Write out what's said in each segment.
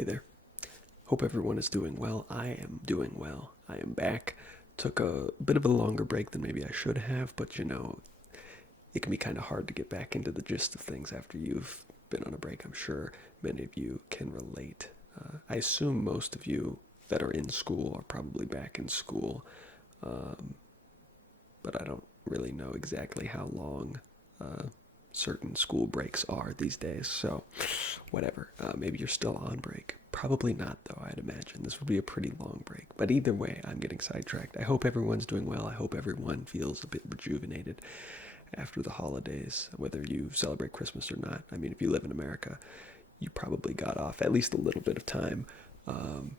Hey there. Hope everyone is doing well. I am doing well. I am back. Took a bit of a longer break than maybe I should have, but it can be kind of hard to get back into the gist of things after you've been on a break. I'm sure many of you can relate. I assume most of you that are in school are probably back in school, um, but I don't really know exactly how long certain school breaks are these days. So, whatever. Maybe you're still on break. Probably not, though, I'd imagine. This will be a pretty long break. But either way, I'm getting sidetracked. I hope everyone's doing well. I hope everyone feels a bit rejuvenated after the holidays, whether you celebrate Christmas or not. I mean, if you live in America, you probably got off at least a little bit of time, um,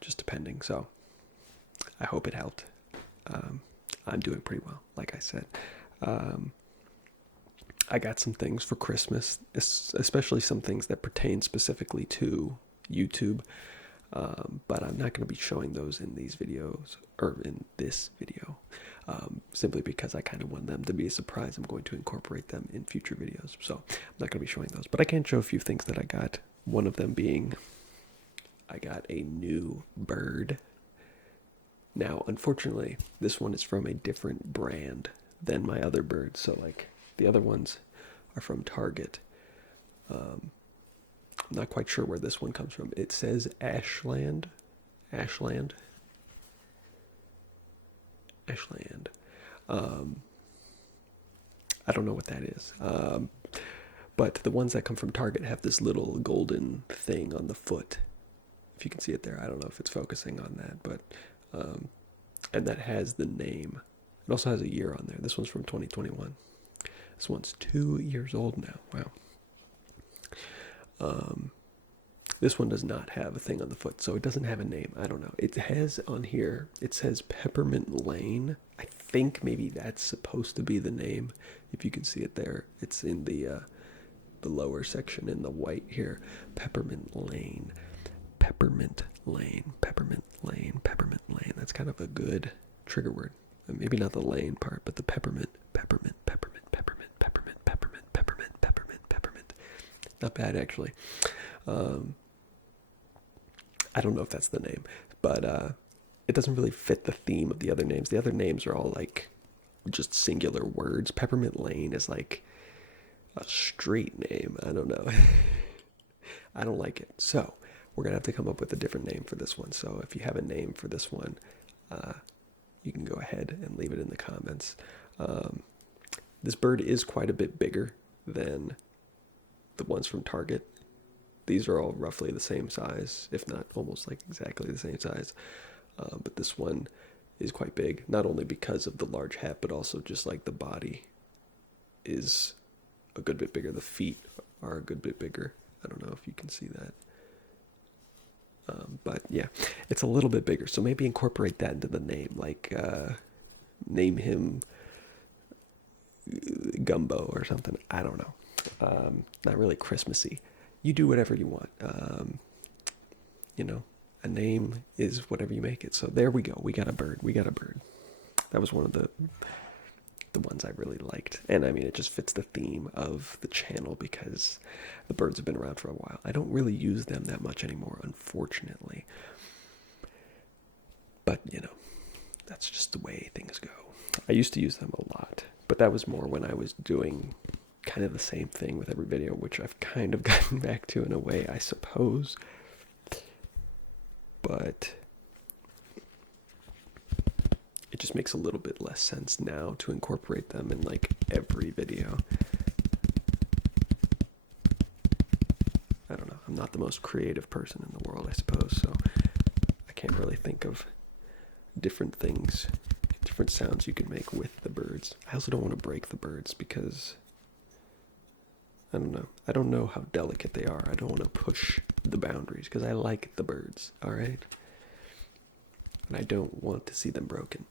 just depending. So, I hope it helped. Um, I'm doing pretty well, like I said. Um, I got some things for Christmas, especially some things that pertain specifically to YouTube. But I'm not going to be showing those in these videos, or in this video, simply because I kind of want them to be a surprise. I'm going to incorporate them in future videos, so I'm not going to be showing those. But I can show a few things that I got. One of them being, I got a new bird. Now, unfortunately, this one is from a different brand than my other birds. So, like, the other ones are from Target. I'm not quite sure where this one comes from. It says Ashland. Ashland. Ashland. Um, I don't know what that is. But the ones that come from Target have this little golden thing on the foot. If you can see it there. I don't know if it's focusing on that, but um, and that has the name. It also has a year on there. This one's from 2021. This one's 2 years old now. Wow. Um, this one does not have a thing on the foot, so it doesn't have a name. I don't know. It has on here, it says Peppermint Lane. I think maybe that's supposed to be the name. If you can see it there, it's in the lower section in the white here. Peppermint Lane. Peppermint Lane. Peppermint Lane. Peppermint Lane. That's kind of a good trigger word. Maybe not the lane part, but the peppermint, peppermint, peppermint, peppermint, peppermint, peppermint, peppermint, peppermint, peppermint. Not bad, actually. Um, I don't know if that's the name, but it doesn't really fit the theme of the other names. The other names are all like just singular words. Peppermint Lane is like a street name. I don't know. I don't like it. So we're gonna have to come up with a different name for this one. So if you have a name for this one, you can go ahead and leave it in the comments. This bird is quite a bit bigger than the ones from Target. These are all roughly the same size, if not almost like exactly the same size. But this one is quite big, not only because of the large hat, but also just like the body is a good bit bigger. The feet are a good bit bigger. I don't know if you can see that. But yeah, it's a little bit bigger. So maybe incorporate that into the name. Like, name him Gumbo or something. I don't know. Not really Christmassy. You do whatever you want. A name is whatever you make it. So there we go. We got a bird. We got a bird. That was one of the ones I really liked. And I mean, it just fits the theme of the channel because the birds have been around for a while. I don't really use them that much anymore, unfortunately. But, that's just the way things go. I used to use them a lot, but that was more when I was doing kind of the same thing with every video, which I've kind of gotten back to in a way, I suppose. But it just makes a little bit less sense now to incorporate them in like every video. I don't know. I'm not the most creative person in the world, I suppose, so I can't really think of different things, different sounds you can make with the birds. I also don't want to break the birds because I don't know. I don't know how delicate they are. I don't want to push the boundaries because I like the birds, all right? And I don't want to see them broken.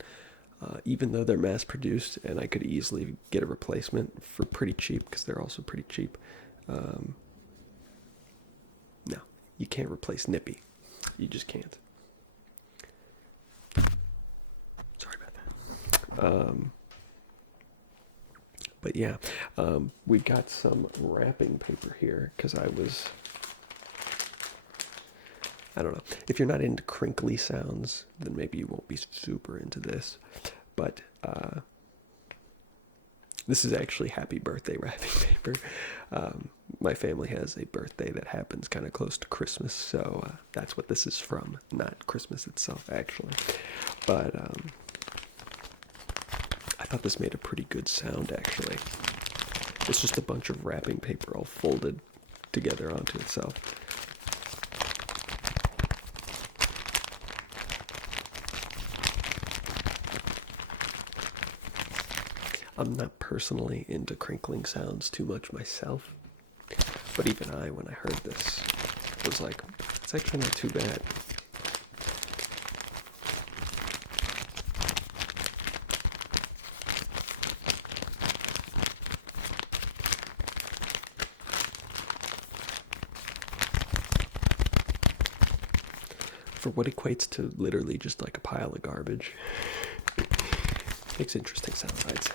Even though they're mass produced and I could easily get a replacement for pretty cheap because they're also pretty cheap. No, you can't replace Nippy. You just can't. Sorry about that. But yeah, we got some wrapping paper here because I was I don't know. If you're not into crinkly sounds, then maybe you won't be super into this. But this is actually happy birthday wrapping paper. My family has a birthday that happens kind of close to Christmas, so that's what this is from. Not Christmas itself, actually. But I thought this made a pretty good sound, actually. It's just a bunch of wrapping paper all folded together onto itself. I'm not personally into crinkling sounds too much myself, but even I, when I heard this, was like, it's actually not too bad. For what equates to literally just like a pile of garbage, makes interesting sounds, I'd say.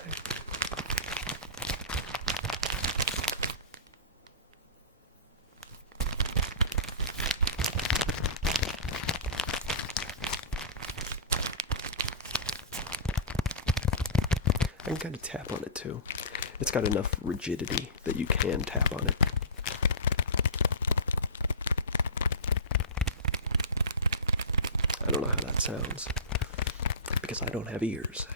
I can kind of tap on it too. It's got enough rigidity that you can tap on it. I don't know how that sounds, because I don't have ears.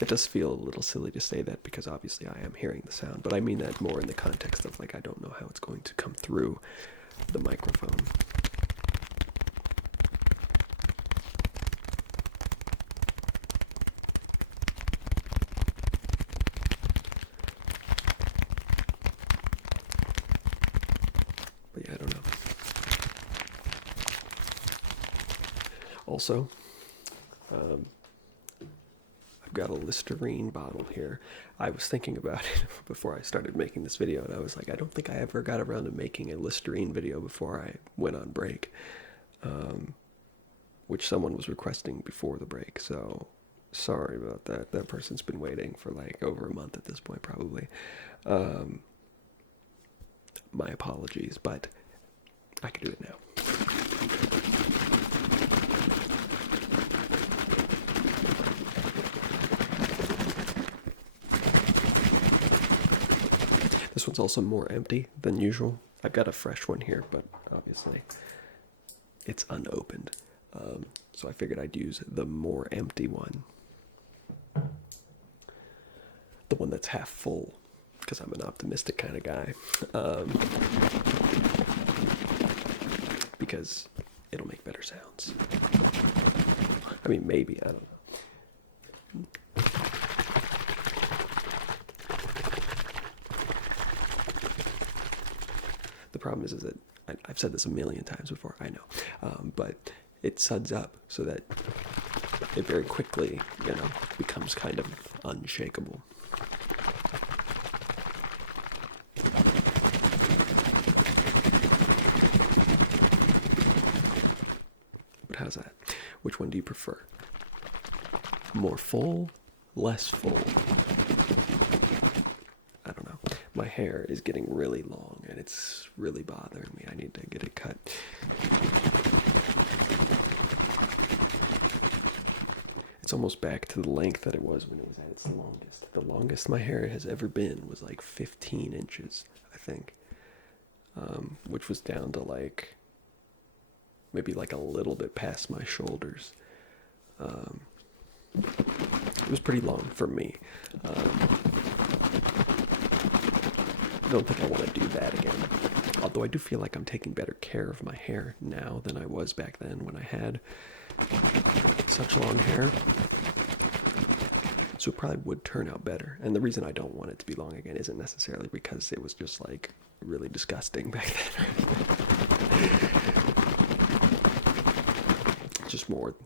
It does feel a little silly to say that, because obviously I am hearing the sound, but I mean that more in the context of like I don't know how it's going to come through the microphone. But yeah, I don't know. Also, I've got a Listerine bottle here. I was thinking about it before I started making this video, and I was like, I don't think I ever got around to making a Listerine video before I went on break, which someone was requesting before the break, so sorry about that. That person's been waiting for like over a month at this point, probably. My apologies, but I can do it now. This one's also more empty than usual. I've got a fresh one here, but obviously it's unopened. So I figured I'd use the more empty one. The one that's half full, because I'm an optimistic kind of guy. Because it'll make better sounds. I mean, maybe, I don't know. The problem is that I've said this a million times before, I know, but it suds up so that it very quickly, becomes kind of unshakable. But how's that? Which one do you prefer? More full, less full? I don't know. My hair is getting really long and it's really bothering me. I need to get it cut. It's almost back to the length that it was when it was at its longest. The longest my hair has ever been was like 15 inches, I think. Which was down to like, maybe like a little bit past my shoulders. It was pretty long for me. I don't think I want to do that again. Although I do feel like I'm taking better care of my hair now than I was back then when I had such long hair. So it probably would turn out better. And the reason I don't want it to be long again isn't necessarily because it was just like really disgusting back then. Just more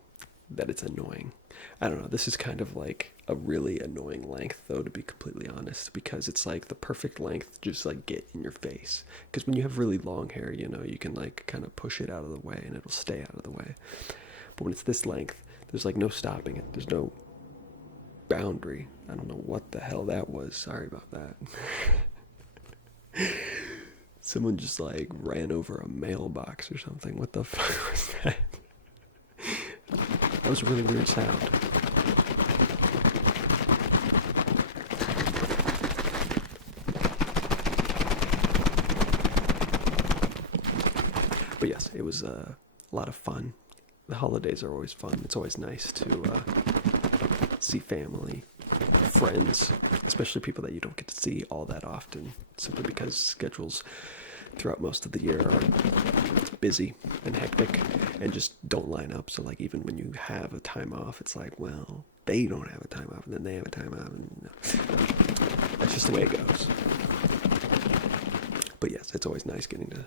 that it's annoying. I don't know, this is kind of like a really annoying length though, to be completely honest, because it's like the perfect length to just like get in your face. Because when you have really long hair, you can like kind of push it out of the way and it'll stay out of the way. But when it's this length, there's like no stopping it. There's no boundary. I don't know what the hell that was. Sorry about that. Someone just like ran over a mailbox or something. What the fuck was that? That was a really weird sound. But yes, it was a lot of fun. The holidays are always fun. It's always nice to see family, friends, especially people that you don't get to see all that often, simply because schedules throughout most of the year are busy and hectic and just don't line up. So like even when you have a time off, it's like, well, they don't have a time off and then they have a time off, and no. That's just the way it goes. But yes, it's always nice getting to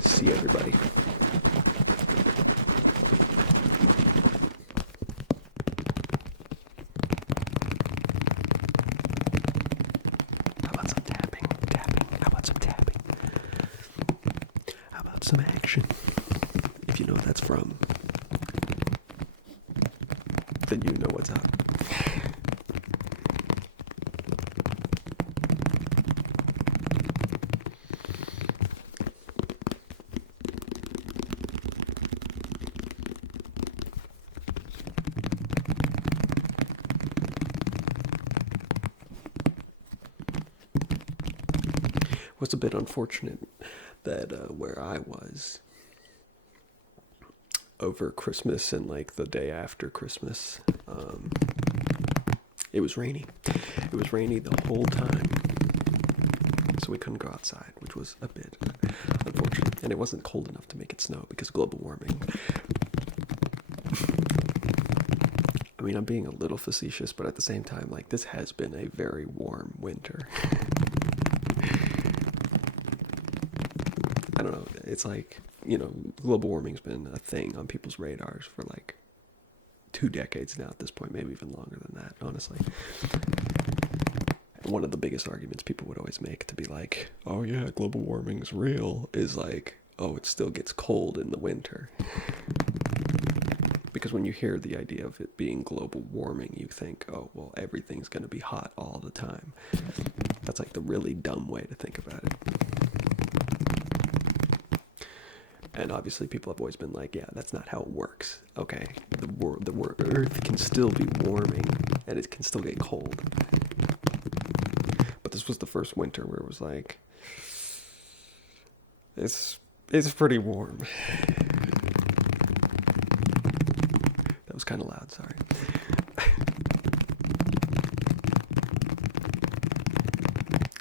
see everybody. How about some tapping? How about some tapping? How about some action? If you know what that's from, then you know what's up. Was a bit unfortunate that where I was over Christmas and like the day after Christmas, it was rainy. It was rainy the whole time, so we couldn't go outside, which was a bit unfortunate. And it wasn't cold enough to make it snow because of global warming. I mean, I'm being a little facetious, but at the same time, like, this has been a very warm winter. I don't know, it's like, global warming's been a thing on people's radars for like 2 decades now at this point, maybe even longer than that, honestly. And one of the biggest arguments people would always make to be like, oh yeah, global warming's real, is like, oh, it still gets cold in the winter. Because when you hear the idea of it being global warming, you think, oh, well, everything's going to be hot all the time. That's like the really dumb way to think about it. And obviously people have always been like, yeah, that's not how it works. Okay, the Earth can still be warming and it can still get cold. But this was the first winter where it was like, it's pretty warm. That was kind of loud, sorry.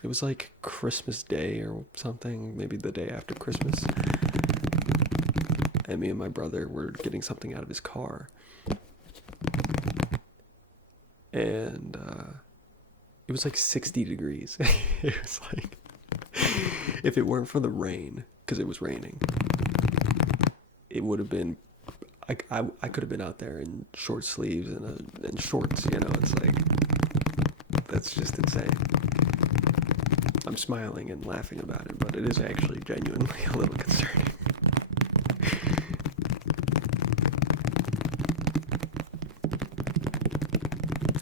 It was like Christmas Day or something, maybe the day after Christmas. And me and my brother were getting something out of his car. And it was like 60 degrees. It was like, if it weren't for the rain, because it was raining, it would have been, I could have been out there in short sleeves and shorts, it's like, that's just insane. I'm smiling and laughing about it, but it is actually genuinely a little concerning.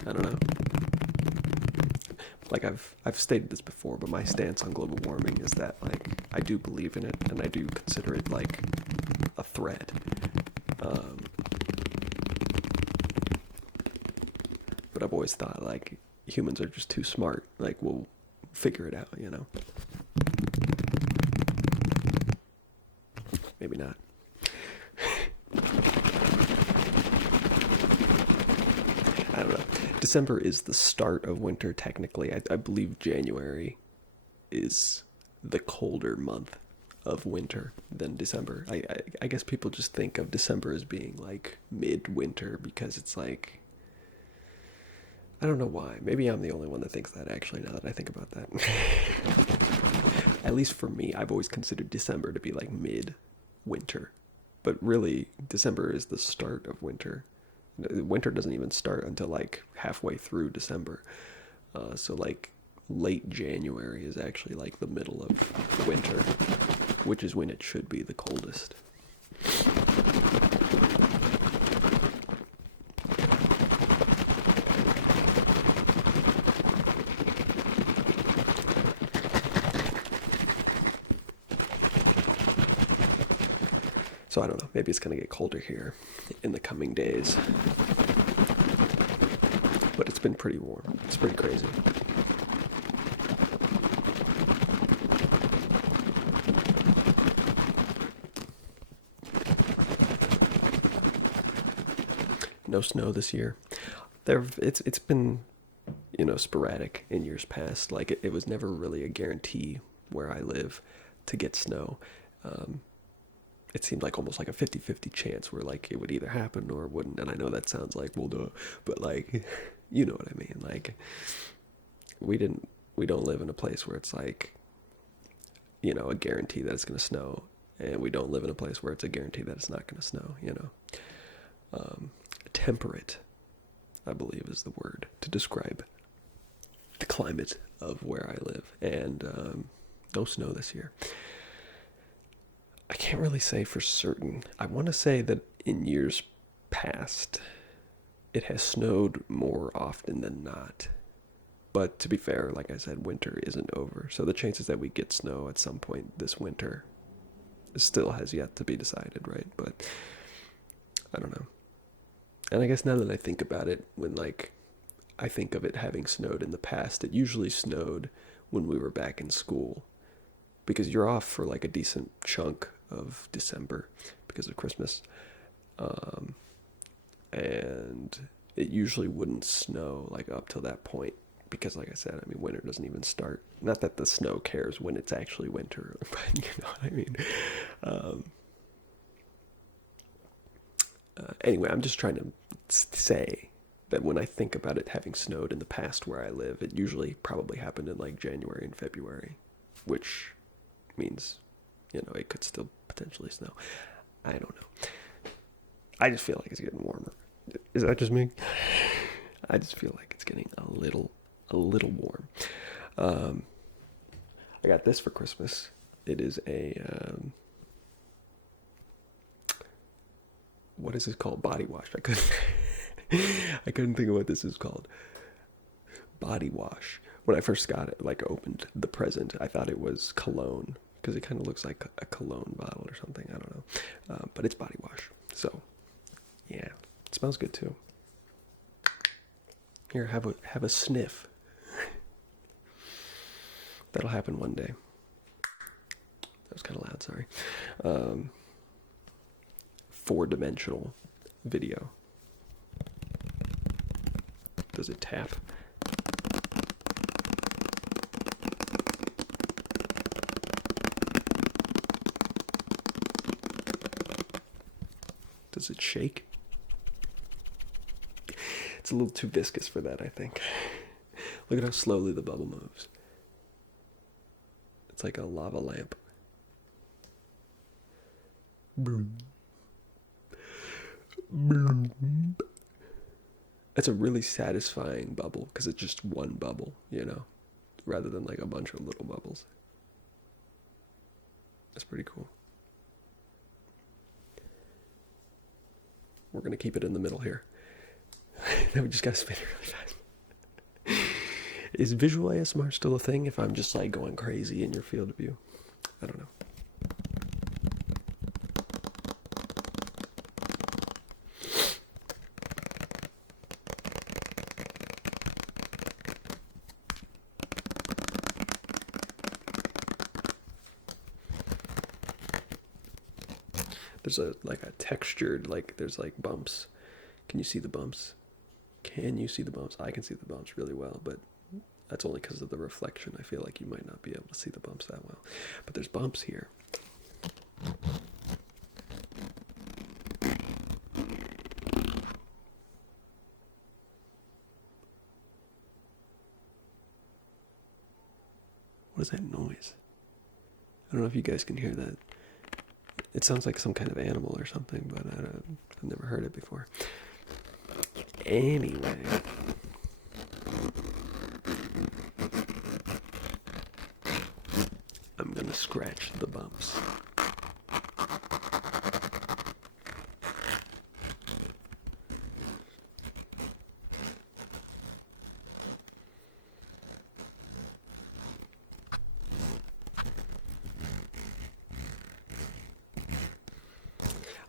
I don't know. Like I've stated this before, but my stance on global warming is that like I do believe in it and I do consider it like a threat. But I've always thought like humans are just too smart. Like we'll figure it out, Maybe not. I don't know. December is the start of winter, technically. I believe January is the colder month of winter than December. I guess people just think of December as being like mid-winter because it's like, I don't know why. Maybe I'm the only one that thinks that, actually, now that I think about that. At least for me, I've always considered December to be like mid-winter. But really, December is the start of winter. Winter doesn't even start until like halfway through December. So like late January is actually like the middle of winter, which is when it should be the coldest. So I don't know, maybe it's going to get colder here in the coming days. But it's been pretty warm. It's pretty crazy. No snow this year. It's been, sporadic in years past. Like it was never really a guarantee where I live to get snow. Um, it seemed like almost like a 50-50 chance where like it would either happen or it wouldn't. And I know that sounds like, well, duh, but like, you know what I mean? Like we don't live in a place where it's like, a guarantee that it's going to snow. And we don't live in a place where it's a guarantee that it's not going to snow. Temperate, I believe, is the word to describe the climate of where I live. And no snow this year. I can't really say for certain. I want to say that in years past, it has snowed more often than not. But to be fair, like I said, winter isn't over. So the chances that we get snow at some point this winter still has yet to be decided, right? But I don't know. And I guess now that I think about it, when I think of it having snowed in the past, it usually snowed when we were back in school. Because you're off for like a decent chunk of December because of Christmas. And it usually wouldn't snow like up till that point. Because like I said, I mean, winter doesn't even start. Not that the snow cares when it's actually winter, but you know what I mean. Anyway, I'm just trying to say that when I think about it having snowed in the past where I live, it usually probably happened in like January and February, which means, it could still potentially snow. I don't know. I just feel like it's getting warmer. Is that just me? I just feel like it's getting a little warm. I got this for Christmas. It is a what is this called? Body wash. I couldn't think of what this is called. Body wash. When I first got it, opened the present, I thought it was cologne because it kind of looks like a cologne bottle or something. I don't know, but it's body wash. So, yeah, it smells good too. Here, have a sniff. That'll happen one day. That was kind of loud. Sorry. 4-dimensional video. Does it tap? Does it shake? It's a little too viscous for that, I think. Look at how slowly the bubble moves. It's like a lava lamp. It's a really satisfying bubble because it's just one bubble, rather than like a bunch of little bubbles. That's pretty cool. We're going to keep it in the middle here. Now we just got to spin it really fast. Is visual ASMR still a thing if I'm just like going crazy in your field of view? I don't know. There's a textured, there's bumps. Can you see the bumps? Can you see the bumps? I can see the bumps really well, but that's only because of the reflection. I feel like you might not be able to see the bumps that well. But there's bumps here. What is that noise? I don't know if you guys can hear that. It sounds like some kind of animal or something, but I've never heard it before. Anyway. I'm going to scratch the bumps.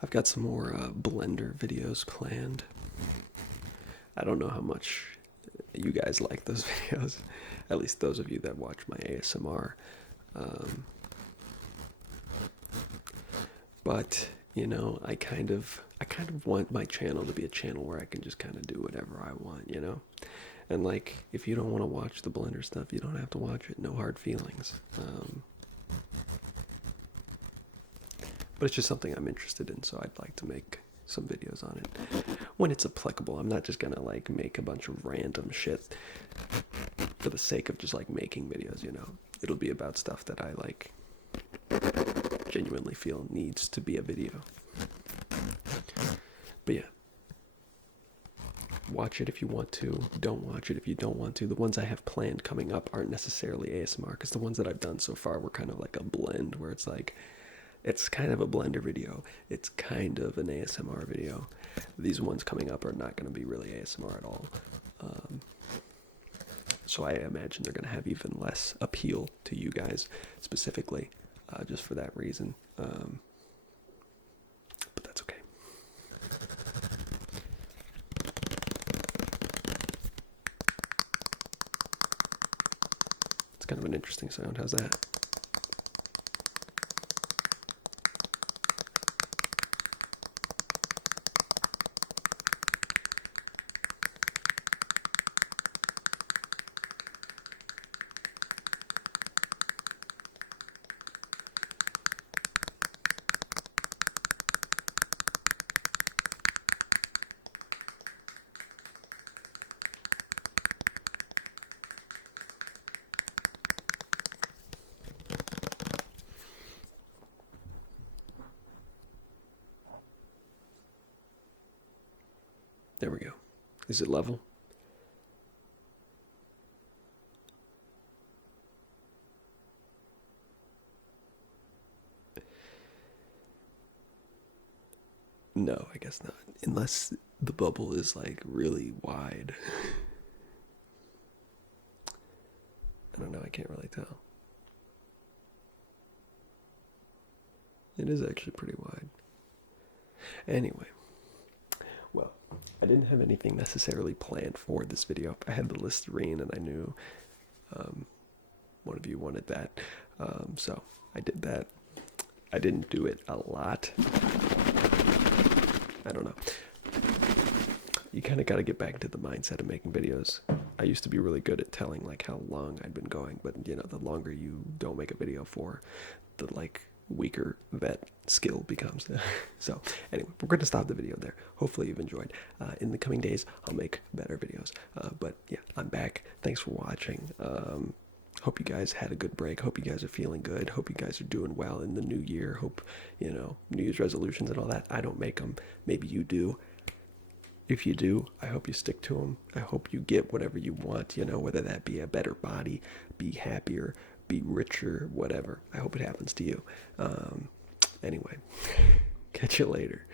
I've got some more Blender videos planned. I don't know how much you guys like those videos, at least those of you that watch my ASMR. Um, but you know, I kind of want my channel to be a channel where I can just kind of do whatever I want, you know. And like, if you don't want to watch the Blender stuff, you don't have to watch it. No hard feelings. But it's just something I'm interested in, so I'd like to make some videos on it when it's applicable. I'm not just gonna like make a bunch of random shit for the sake of just like making videos, you know. It'll be about stuff that I like genuinely feel needs to be a video. But yeah, watch it if you want to. Don't watch it if you don't want to. The ones I have planned coming up aren't necessarily ASMR, because the ones that I've done so far were kind of like a blend, where it's like, it's kind of a Blender video, it's kind of an ASMR video. These ones coming up are not going to be really ASMR at all. So I imagine they're going to have even less appeal to you guys specifically, just for that reason. But that's okay. It's kind of an interesting sound. How's that? There we go. Is it level? No, I guess not. Unless the bubble is like really wide. I don't know, I can't really tell. It is actually pretty wide. Anyway, well, I didn't have anything necessarily planned for this video. I had the Listerine and I knew one of you wanted that. So I did that. I didn't do it a lot. I don't know. You kind of got to get back into the mindset of making videos. I used to be really good at telling like how long I'd been going, but you know, the longer you don't make a video for, the like weaker that skill becomes. So anyway, we're going to stop the video there. Hopefully you've enjoyed. In the coming days, I'll make better videos. But yeah, I'm back. Thanks for watching. Hope you guys had a good break. Hope you guys are feeling good. Hope you guys are doing well in the new year. Hope, you know, New Year's resolutions and all that. I don't make them. Maybe you do. If you do, I hope you stick to them. I hope you get whatever you want, you know, whether that be a better body, be happier, be richer, whatever. I hope it happens to you. Anyway, catch you later.